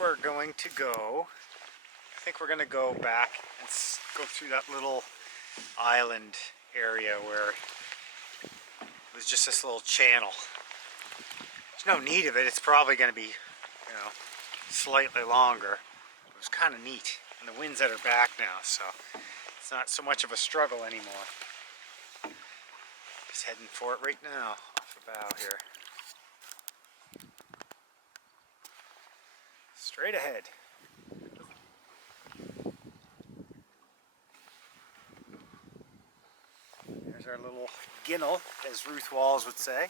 we're going to go. I think we're going to go back and go through that little island area where it was just this little channel. There's no need of it. It's probably going to be, you know, slightly longer. It was kind of neat. And the wind's at our back now, so it's not so much of a struggle anymore. Just heading for it right now off the bow here. Straight ahead. There's our little ginnel, as Ruth Walls would say.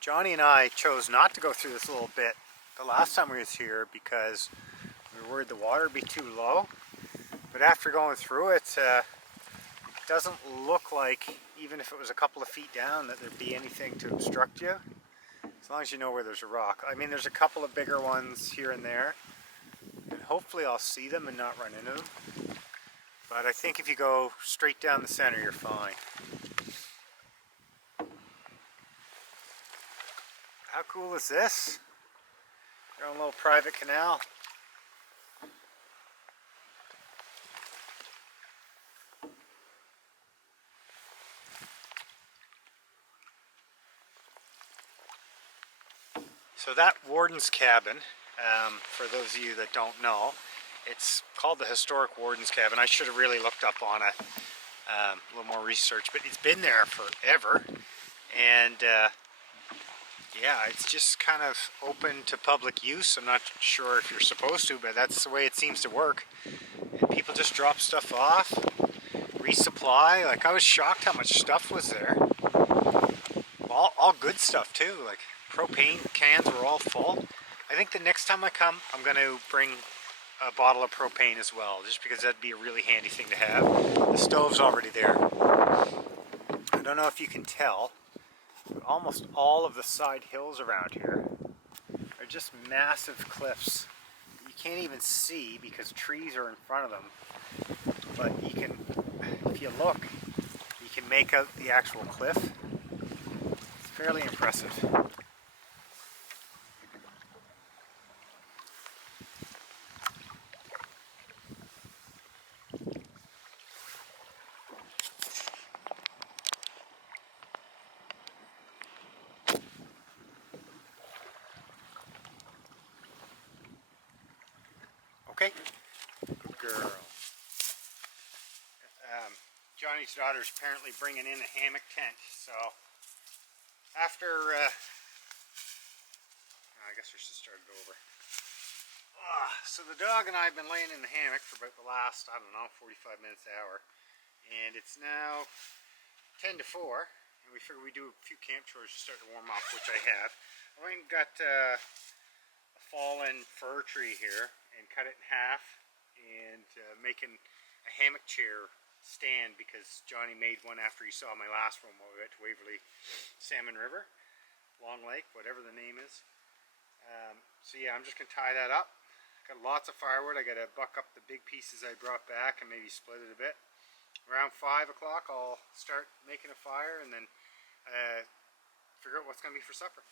Johnny and I chose not to go through this little bit the last time we was here because we were worried the water would be too low. But after going through it, it doesn't look like, even if it was a couple of feet down, that there'd be anything to obstruct you. As long as you know where there's a rock. I mean, there's a couple of bigger ones here and there. And hopefully I'll see them and not run into them. But I think if you go straight down the center, you're fine. How cool is this? Your own little private canal. So that warden's cabin, for those of you that don't know, it's called the Historic Warden's Cabin. I should have really looked up on it, a little more research, but it's been there forever. And yeah, it's just kind of open to public use. I'm not sure if you're supposed to, but that's the way it seems to work. And people just drop stuff off, resupply. Like, I was shocked how much stuff was there. All good stuff too. Like, propane cans were all full. I think the next time I come, I'm going to bring a bottle of propane as well, just because that'd be a really handy thing to have. The stove's already there. I don't know if you can tell, but almost all of the side hills around here are just massive cliffs. You can't even see because trees are in front of them. But you can, if you look, you can make out the actual cliff. It's fairly impressive. Okay, good girl. Johnny's daughter's apparently bringing in a hammock tent, so after, I guess we should start it over. So the dog and I have been laying in the hammock for about the last, I don't know, 45 minutes, hour, and it's now 10 to 4, and we figure we do a few camp chores to start to warm up, which I have. I went and got a fallen fir tree here and cut it in half and making a hammock chair stand because Johnny made one after he saw my last one while we went to Waverley Salmon River, Long Lake, whatever the name is. So yeah, I'm just going to tie that up. Got lots of firewood. I got to buck up the big pieces I brought back and maybe split it a bit. Around 5 o'clock I'll start making a fire and then figure out what's going to be for supper.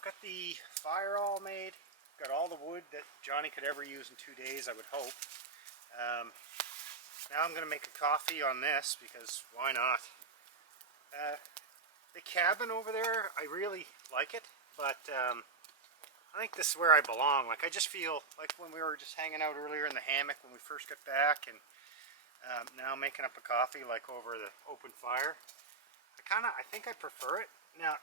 I've got the fire all made. Got all the wood that Johnny could ever use in 2 days, I would hope. Now I'm going to make a coffee on this because why not? The cabin over there, I really like it, but I think this is where I belong. Like, I just feel like when we were just hanging out earlier in the hammock when we first got back, and now making up a coffee like over the open fire. I think I prefer it. Now,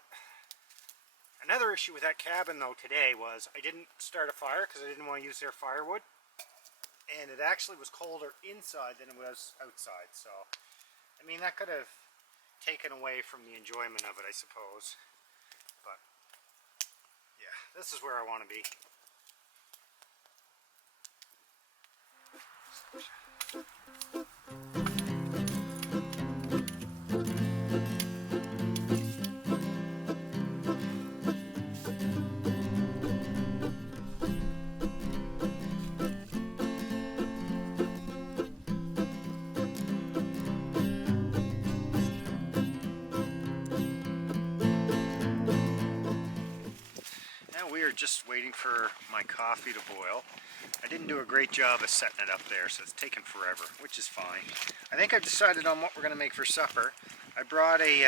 another issue with that cabin though today was I didn't start a fire because I didn't want to use their firewood. And it actually was colder inside than it was outside. So, I mean, that could have taken away from the enjoyment of it, I suppose. But, yeah, this is where I want to be. We are just waiting for my coffee to boil. I didn't do a great job of setting it up there, so it's taken forever, which is fine. I think I've decided on what we're going to make for supper. I brought a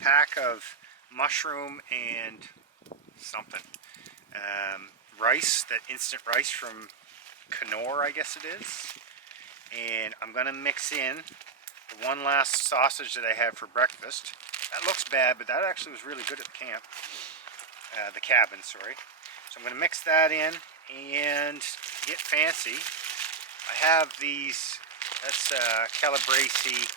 pack of mushroom and something. Rice, that instant rice from canoe, I guess it is. And I'm going to mix in the one last sausage that I had for breakfast. That looks bad, but that actually was really good at the camp. The cabin, sorry. So I'm going to mix that in, and to get fancy, I have these, that's calabrese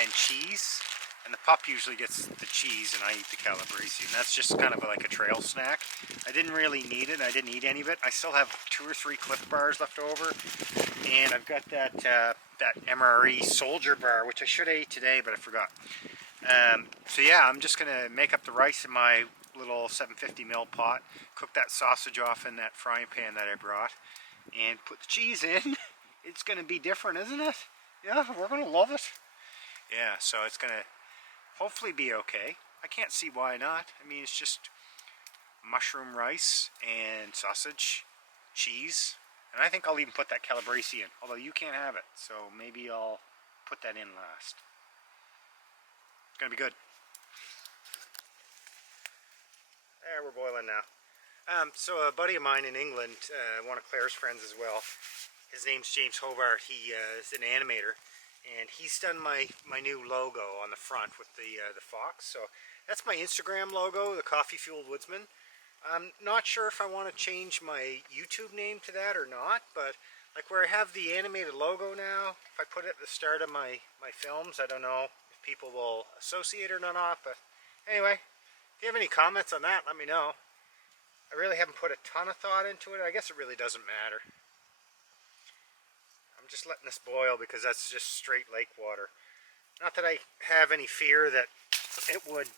and cheese, and the pup usually gets the cheese and I eat the calabrese, and that's just kind of like a trail snack. I didn't really need it, I didn't eat any of it. I still have 2 or 3 Cliff bars left over, and I've got that MRE Soldier bar, which I should have ate today, but I forgot. So yeah, I'm just going to make up the rice in my little 750 ml pot, cook that sausage off in that frying pan that I brought, and put the cheese in. It's going to be different, isn't it? Yeah, we're going to love it. Yeah, so it's going to hopefully be okay. I can't see why not. I mean, it's just mushroom rice and sausage, cheese, and I think I'll even put that calabrese in, although you can't have it, so maybe I'll put that in last. It's going to be good. There, we're boiling now. So a buddy of mine in England, one of Claire's friends as well, his name's James Hobart. He is an animator, and he's done my new logo on the front with the fox. So that's my Instagram logo, the Coffee Fueled Woodsman. I'm not sure if I want to change my YouTube name to that or not, but like where I have the animated logo now, if I put it at the start of my films, I don't know if people will associate it or not, but anyway. If you have any comments on that, let me know. I really haven't put a ton of thought into it. I guess it really doesn't matter. I'm just letting this boil because that's just straight lake water. Not that I have any fear that it would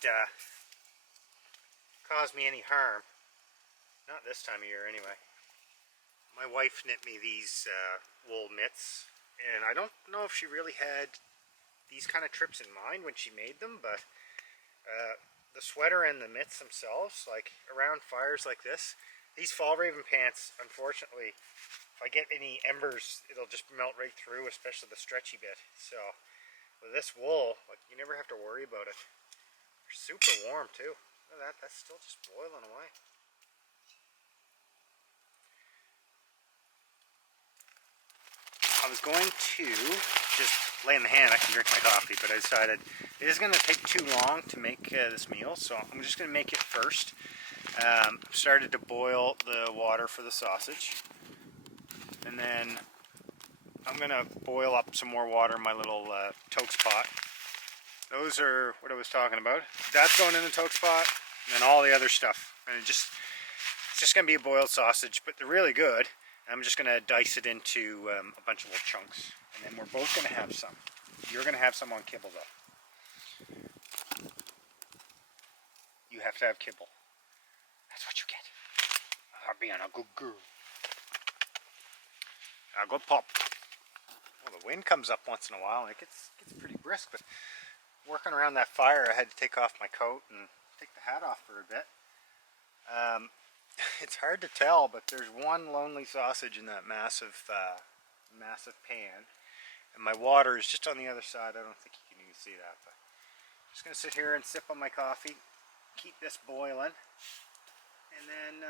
cause me any harm. Not this time of year anyway. My wife knit me these wool mitts, and I don't know if she really had these kind of trips in mind when she made them, but the sweater and the mitts themselves, like around fires like this, these fall raven pants, unfortunately, if I get any embers, it'll just melt right through, especially the stretchy bit. So with this wool, like, you never have to worry about it. They're super warm too. Look at that, that's still just boiling away. I was going to just lay in the hammock and drink my coffee, but I decided it is going to take too long to make this meal, so I'm just going to make it first. I've started to boil the water for the sausage, and then I'm going to boil up some more water in my little toast pot. Those are what I was talking about. That's going in the toast pot, and then all the other stuff. And it's just going to be a boiled sausage, but they're really good. I'm just going to dice it into a bunch of little chunks, and then we're both going to have some. You're going to have some on kibble though. You have to have kibble. That's what you get. I'm being a good girl. A good pup. Well, the wind comes up once in a while and it gets pretty brisk, but working around that fire I had to take off my coat and take the hat off for a bit. It's hard to tell, but there's one lonely sausage in that massive, massive pan. And my water is just on the other side. I don't think you can even see that. But I'm just going to sit here and sip on my coffee, keep this boiling. And then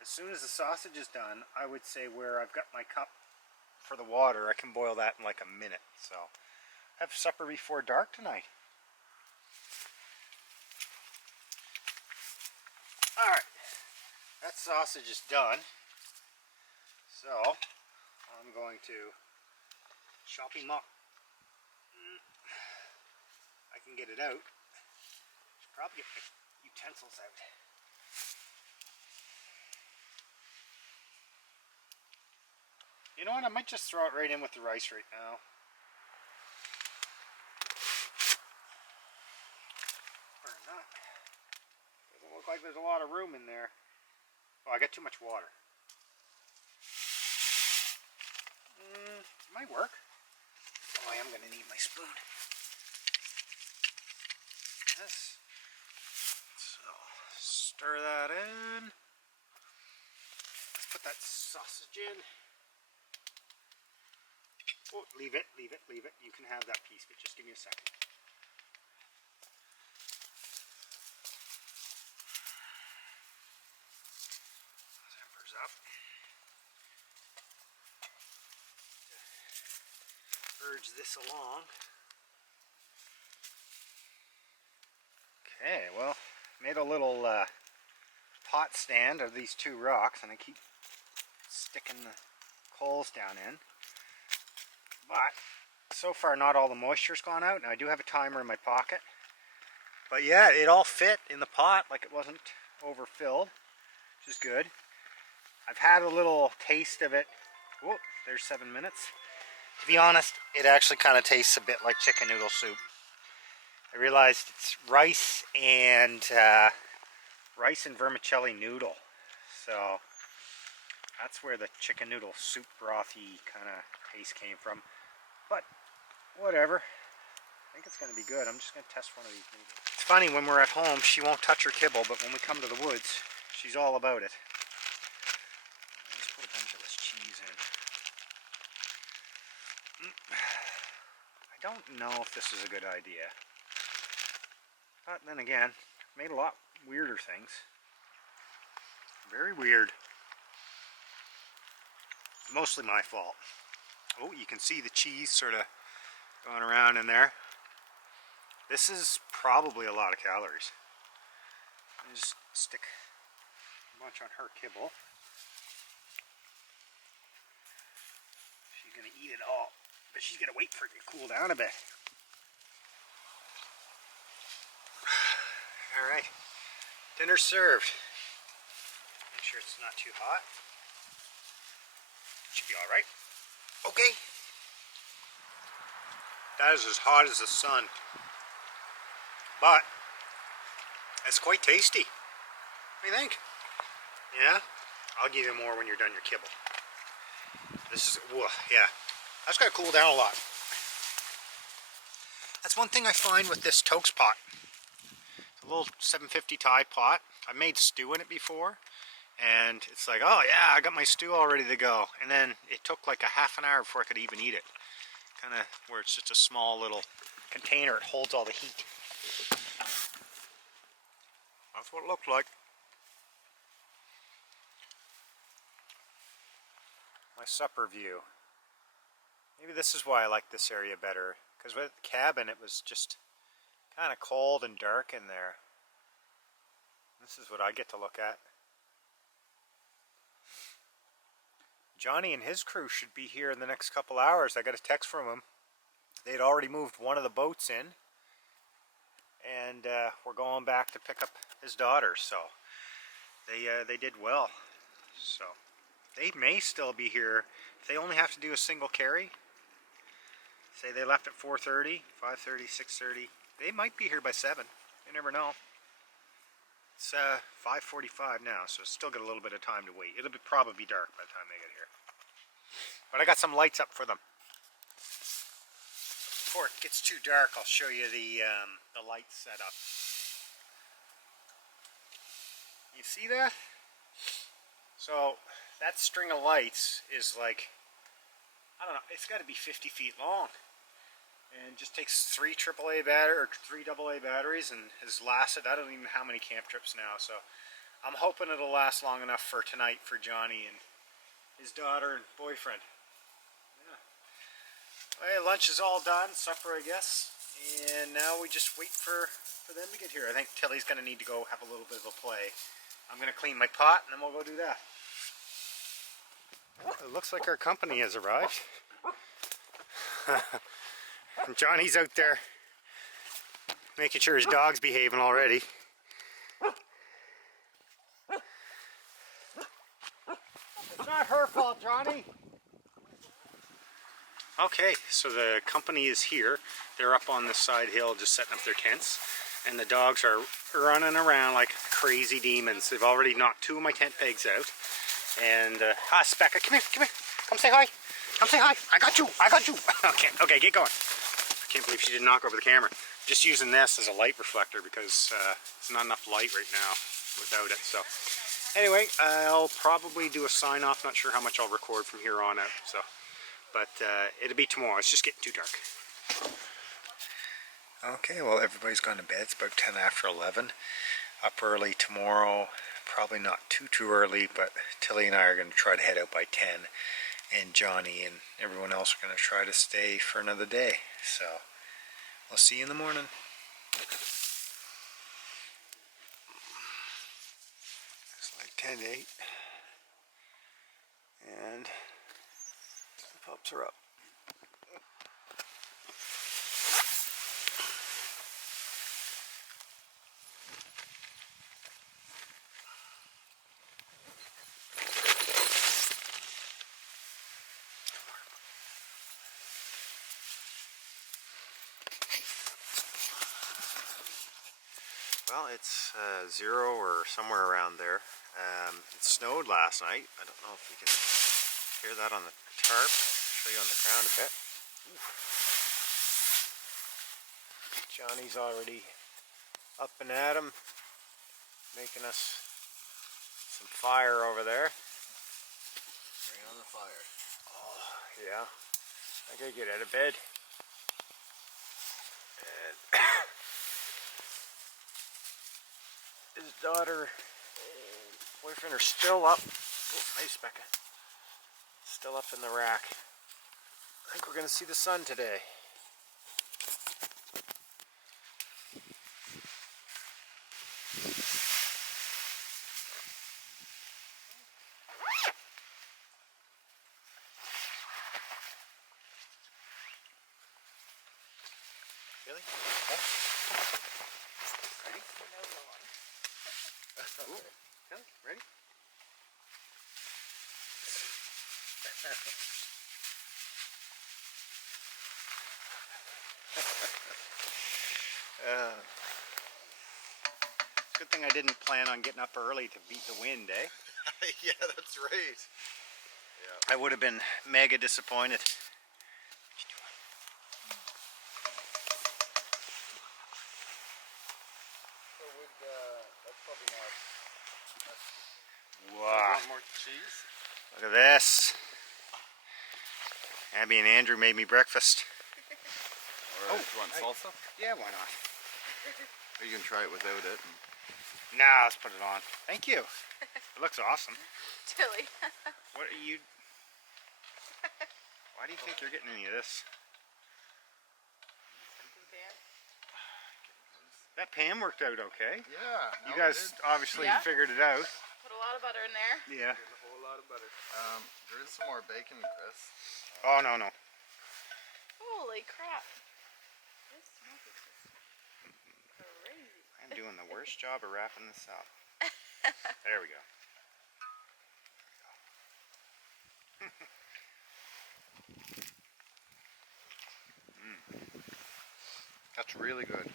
as soon as the sausage is done, I would say where I've got my cup for the water, I can boil that in like a minute. So have supper before dark tonight. Alright, that sausage is done. So I'm going to chop him up. I can get it out. Should probably get my utensils out. You know what? I might just throw it right in with the rice right now. Or not. Doesn't look like there's a lot of room in there. Oh, I got too much water. Might work. Oh, I am going to need my spoon. Yes. So, stir that in. Let's put that sausage in. Oh, leave it, leave it, leave it. You can have that piece, but just give me a second. Zippers up. Urge this along. Okay, well, made a little pot stand of these two rocks, and I keep sticking the coals down in. But so far not all the moisture's gone out. Now I do have a timer in my pocket. But yeah, it all fit in the pot, like it wasn't overfilled, which is good. I've had a little taste of it. Whoop, there's 7 minutes. To be honest, it actually kind of tastes a bit like chicken noodle soup. I realized it's rice and vermicelli noodle. So that's where the chicken noodle soup brothy kind of taste came from. But whatever. I think it's going to be good. I'm just going to test one of these noodles. It's funny, when we're at home, she won't touch her kibble, but when we come to the woods, she's all about it. Let's put a bunch of this cheese in. I don't know if this is a good idea. But then again, made a lot weirder things. Very weird. Mostly my fault. Oh, you can see the cheese sort of going around in there. This is probably a lot of calories. I'll just stick a bunch on her kibble. She's going to eat it all, but she's going to wait for it to cool down a bit. Alright, dinner served. Make sure it's not too hot. Should be alright. Okay. That is as hot as the sun. But it's quite tasty. What do you think? Yeah? I'll give you more when you're done your kibble. This is, whoa, yeah. That's got to cool down a lot. That's one thing I find with this Tokes pot. It's a little 750 Thai pot. I've made stew in it before. And it's like, oh yeah, I got my stew all ready to go. And then it took like a half an hour before I could even eat it. Kind of where it's just a small little container. It holds all the heat. That's what it looked like. My supper view. Maybe this is why I like this area better. Because with the cabin, it was just kind of cold and dark in there. This is what I get to look at. Johnny and his crew should be here in the next couple hours. I got a text from him. They'd already moved one of the boats in. And we're going back to pick up his daughter. So they did well. So they may still be here. If they only have to do a single carry. Say they left at 4:30, 5:30, 6:30. They might be here by 7. You never know. It's 5:45 now, so it's still got a little bit of time to wait. It'll probably be dark by the time they get here. But I got some lights up for them. Before it gets too dark, I'll show you the lights set up. You see that? So that string of lights is like, I don't know, it's got to be 50 feet long. And just takes 3 AA or 3 AA batteries, and has lasted, I don't even know how many camp trips now. So I'm hoping it'll last long enough for tonight for Johnny and his daughter and boyfriend. Yeah. Well, lunch is all done, supper I guess, and now we just wait for them to get here. I think Tilly's going to need to go have a little bit of a play. I'm going to clean my pot and then we'll go do that. Well, it looks like our company has arrived. Johnny's out there making sure his dog's behaving already. It's not her fault, Johnny. Okay, so the company is here. They're up on this side hill just setting up their tents. And the dogs are running around like crazy demons. They've already knocked 2 of my tent pegs out. And, Specca, come here. Come say hi. Come say hi. I got you. Okay, get going. I can't believe she didn't knock over the camera. Just using this as a light reflector because it's not enough light right now without it. So anyway, I'll probably do a sign off. Not sure how much I'll record from here on out. So, but it'll be tomorrow. It's just getting too dark. Okay, well everybody's gone to bed. It's about 10 after 11. Up early tomorrow. Probably not too early, but Tilly and I are going to try to head out by 10. And Johnny and everyone else are going to try to stay for another day. So, we'll see you in the morning. It's like 10 to 8. And the pups are up. Well, it's 0 or somewhere around there. It snowed last night. I don't know if you can hear that on the tarp. I'll show you on the ground a bit. Johnny's already up and at 'em, making us some fire over there. Bring on the fire. Oh, yeah. I gotta get out of bed. And his daughter and boyfriend are still up. Oh, nice, Becca. Still up in the rack. I think we're going to see the sun today. Really? Huh? Ready? Ooh, Kelly, ready? Good thing I didn't plan on getting up early to beat the wind, eh? Yeah, that's right. Yeah. I would have been mega disappointed. So that's probably not. Wow. Want more cheese? Look at this. Abby and Andrew made me breakfast. Or do you want salsa? Yeah, why not? Or you can try it without it. Nah, let's put it on. Thank you. It looks awesome. Tilly. What are you... Why do you think you're getting any of this? That pan worked out okay. Yeah. You guys obviously figured it out. Put a lot of butter in there. Yeah. A whole lot of butter. There is some more bacon, Chris. Oh, no, no. Holy crap. This smoke is just crazy. I'm doing the worst job of wrapping this up. There we go. That's really good. Good.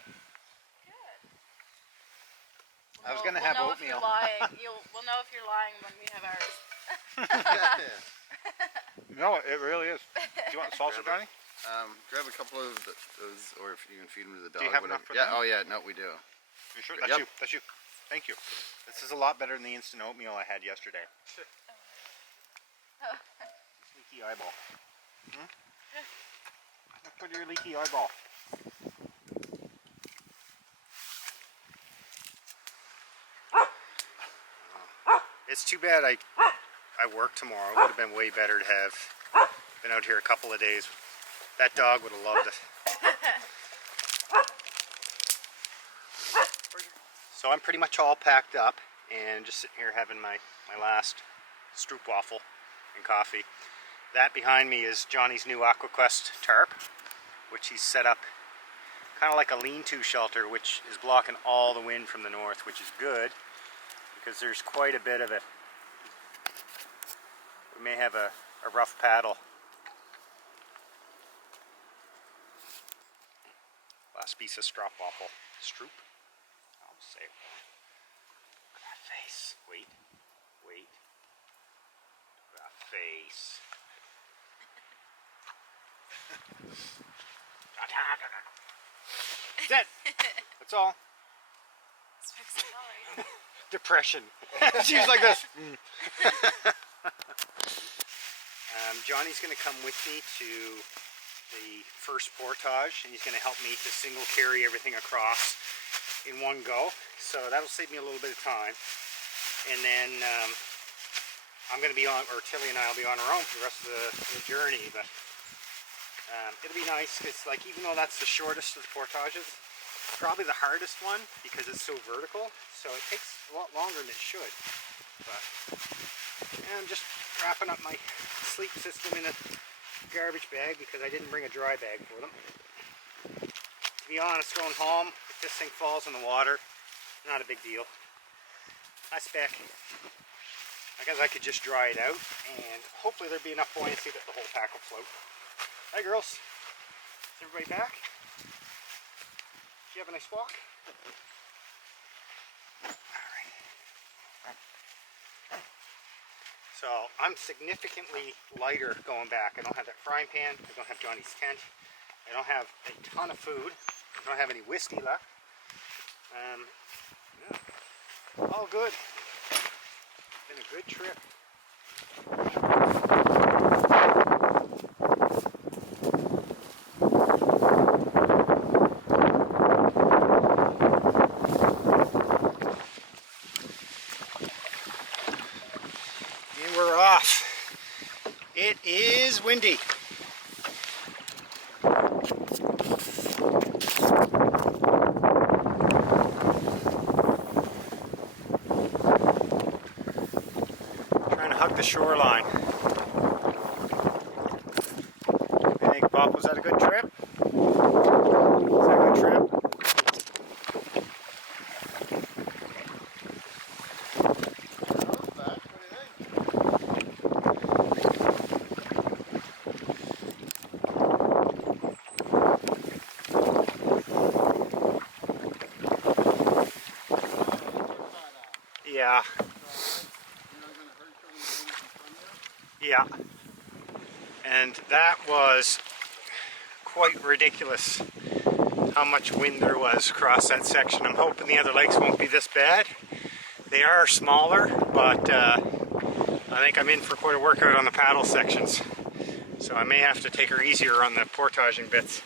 I was going to have know oatmeal. If you're lying. We'll know if you're lying when we have ours. No, it really is. Do you want salsa, Johnny? Grab a couple of those, or if you can feed them to the dog. Do you have enough for them? them? Oh yeah, no, we do. You sure? That's you. That's you. Thank you. This is a lot better than the instant oatmeal I had yesterday. Leaky eyeball. Hmm? Look at your leaky eyeball. It's too bad I work tomorrow. It would have been way better to have been out here a couple of days. That dog would have loved it. So I'm pretty much all packed up and just sitting here having my last stroopwafel and coffee. That behind me is Johnny's new AquaQuest tarp, which he's set up kind of like a lean-to shelter, which is blocking all the wind from the north, which is good because there's quite a bit of it. We may have a rough paddle. Last piece of stroopwafel. Stroop? I'll say it wrong. Look at that face. Wait. Look at that face. That's it. That's all. Depression. She was like this. Johnny's going to come with me to the first portage, and he's going to help me to single carry everything across in one go. So that'll save me a little bit of time. And then I'm going to be on, or Tilly and I will be on our own for the rest of the journey. But it'll be nice because, like, even though that's the shortest of the portages, probably the hardest one because it's so vertical. So it takes a lot longer than it should. But I'm just wrapping up my sleep system in a garbage bag because I didn't bring a dry bag for them. To be honest, going home, if this thing falls in the water, not a big deal. I spec. I guess I could just dry it out and hopefully there'll be enough buoyancy that the whole pack will float. Hi girls. Is everybody back? Did you have a nice walk? So I'm significantly lighter going back. I don't have that frying pan. I don't have Johnny's tent. I don't have a ton of food. I don't have any whiskey left. Yeah. All good. Been a good trip. We're off. It is windy. Trying to hug the shoreline. You think, Bob, was that a good trip? Was that a good trip? Yeah. Yeah. And that was quite ridiculous how much wind there was across that section. I'm hoping the other lakes won't be this bad. They are smaller, but I think I'm in for quite a workout on the paddle sections. So I may have to take her easier on the portaging bits.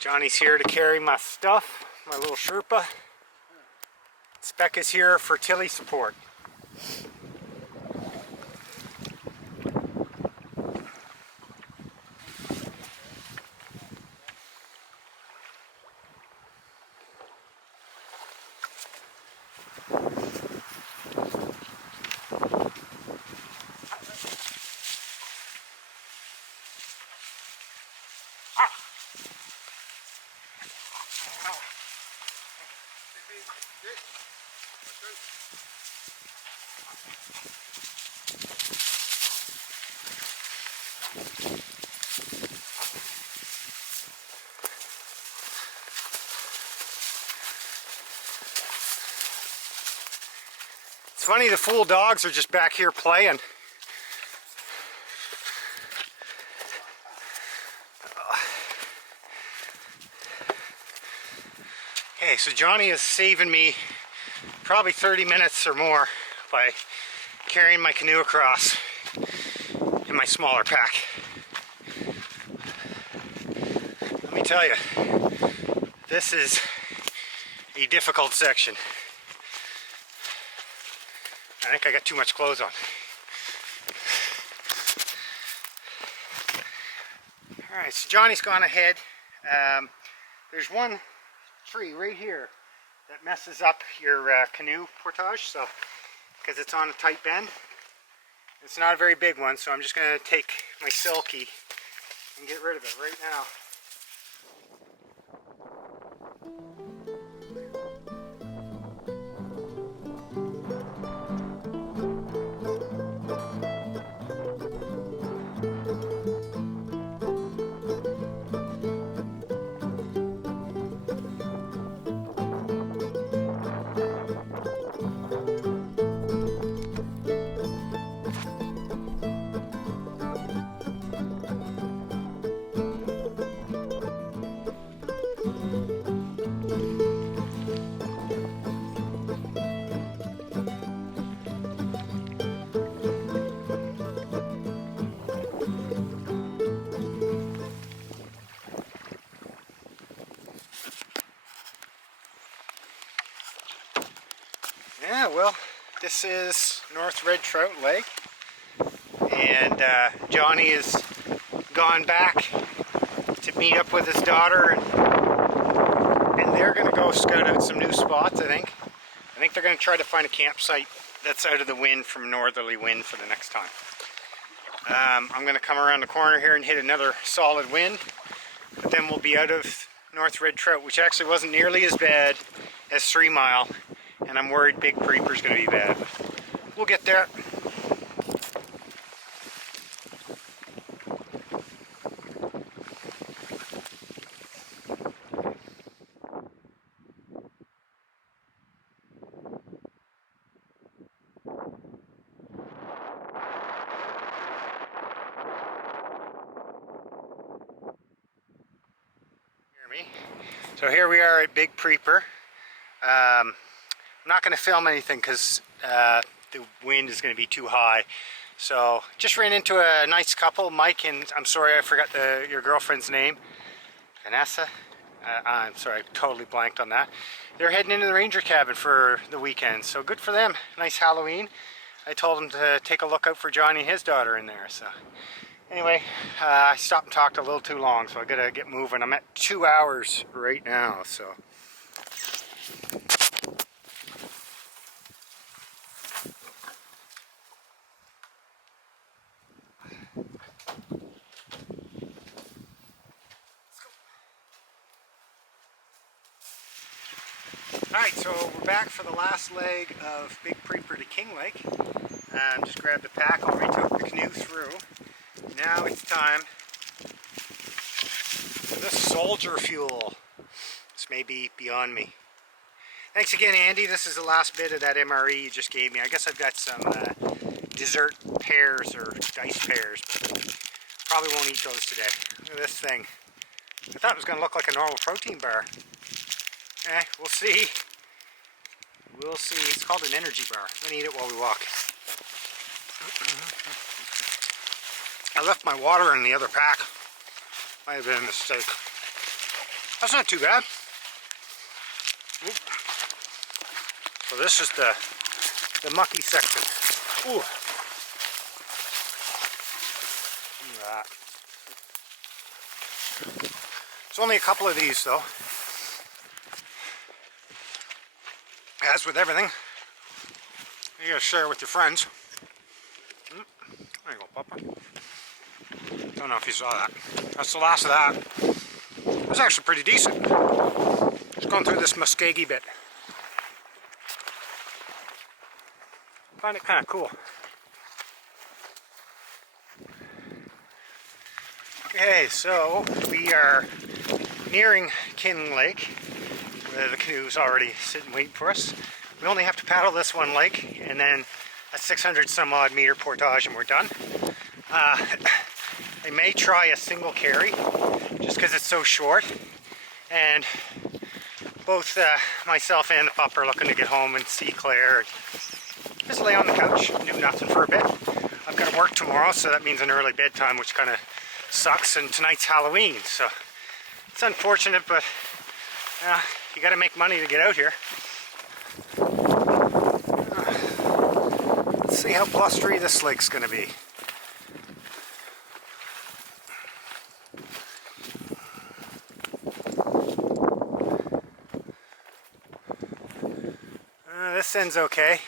Johnny's here to carry my stuff, my little Sherpa. Spec is here for Tilly support. It's funny, the fool dogs are just back here playing. Okay, so Johnny is saving me probably 30 minutes or more by carrying my canoe across in my smaller pack. Let me tell you, this is a difficult section. I think I got too much clothes on. Alright, so Johnny's gone ahead. There's one tree right here that messes up your canoe portage, so because it's on a tight bend. It's not a very big one, so I'm just going to take my silky and get rid of it right now. Yeah, well, this is North Red Trout Lake, and Johnny has gone back to meet up with his daughter, and they're going to go scout out some new spots, I think. I think they're going to try to find a campsite that's out of the wind from northerly wind for the next time. I'm going to come around the corner here and hit another solid wind, but then we'll be out of North Red Trout, which actually wasn't nearly as bad as 3 Mile. And I'm worried Big Preeper's going to be bad. We'll get there. Hear me? So here we are at Big Preeper. I'm not going to film anything because the wind is going to be too high. So just ran into a nice couple, Mike and I'm sorry I forgot your girlfriend's name, Vanessa. I'm sorry, I totally blanked on that. They're heading into the ranger cabin for the weekend, so good for them. Nice Halloween. I told them to take a look out for Johnny and his daughter in there. So anyway, I stopped and talked a little too long, so I gotta get moving. I'm at 2 hours right now, so. Alright, so we're back for the last leg of Big Preeper to King Lake. Just grabbed the pack, already took the canoe through. Now it's time for the soldier fuel. This may be beyond me. Thanks again, Andy. This is the last bit of that MRE you just gave me. I guess I've got some dessert pears or diced pears, but probably won't eat those today. Look at this thing. I thought it was going to look like a normal protein bar. We'll see. We'll see. It's called an energy bar. I'm going to eat it while we walk. I left my water in the other pack. Might have been a mistake. That's not too bad. Oop. So this is the mucky section. Ooh. Look at that. It's only a couple of these though. As with everything, you gotta share with your friends. There you go, Papa. Don't know if you saw that. That's the last of that. It was actually pretty decent. Just going through this muskegee bit. Find it kind of cool. Okay, so we are nearing King Lake. The canoe's already sitting waiting for us. We only have to paddle this one lake and then a 600 some odd meter portage and we're done. I may try a single carry just because it's so short, and both myself and the pup are looking to get home and see Claire. Just lay on the couch and do nothing for a bit. I've got to work tomorrow, so that means an early bedtime, which kind of sucks. And tonight's Halloween, so it's unfortunate, but you got to make money to get out here. Let's see how blustery this lake's going to be. This end's okay.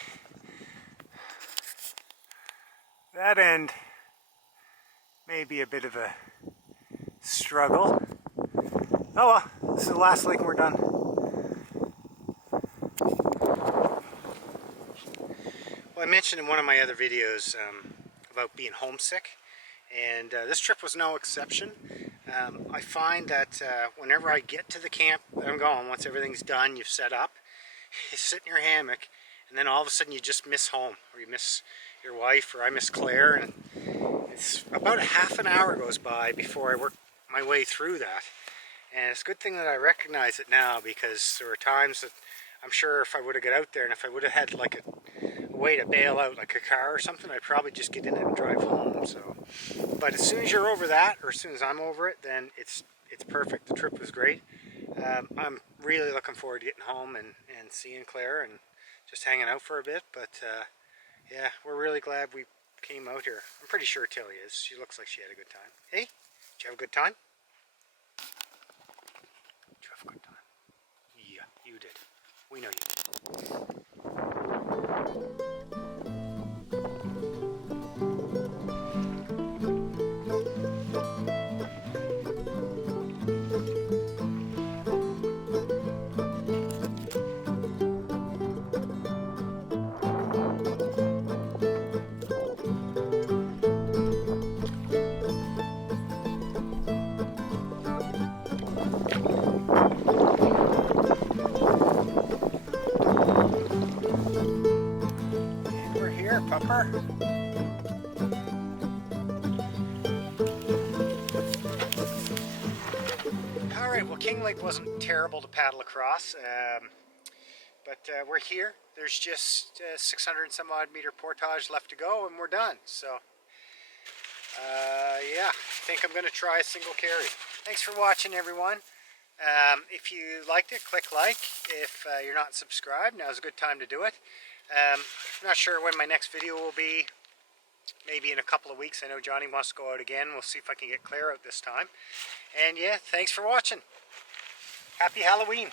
That end may be a bit of a struggle. Oh well, this is the last lake and we're done. Well, I mentioned in one of my other videos about being homesick, and this trip was no exception. I find that whenever I get to the camp that I'm going, once everything's done, you've set up, you sit in your hammock, and then all of a sudden you just miss home, or you miss your wife, or I miss Claire, and it's about a half an hour goes by before I work my way through that. And it's a good thing that I recognize it now, because there were times that I'm sure if I would have got out there and if I would have had like a way to bail out, like a car or something, I'd probably just get in it and drive home. So, but as soon as you're over that, or as soon as I'm over it, then it's perfect. The trip was great. I'm really looking forward to getting home and seeing Claire and just hanging out for a bit. But yeah, we're really glad we came out here. I'm pretty sure Tilly is. She looks like she had a good time. Hey, did you have a good time? Did you have a good time? Yeah, you did. We know you did. Pupper. Alright, well, King Lake wasn't terrible to paddle across, but we're here. There's just 600 and some odd meter portage left to go and we're done. So yeah, I think I'm going to try a single carry. Thanks for watching, everyone. If you liked it, click like. If you're not subscribed, now's a good time to do it. I'm not sure when my next video will be. Maybe in a couple of weeks. I know Johnny wants to go out again. We'll see if I can get Claire out this time. And yeah, thanks for watching. Happy Halloween.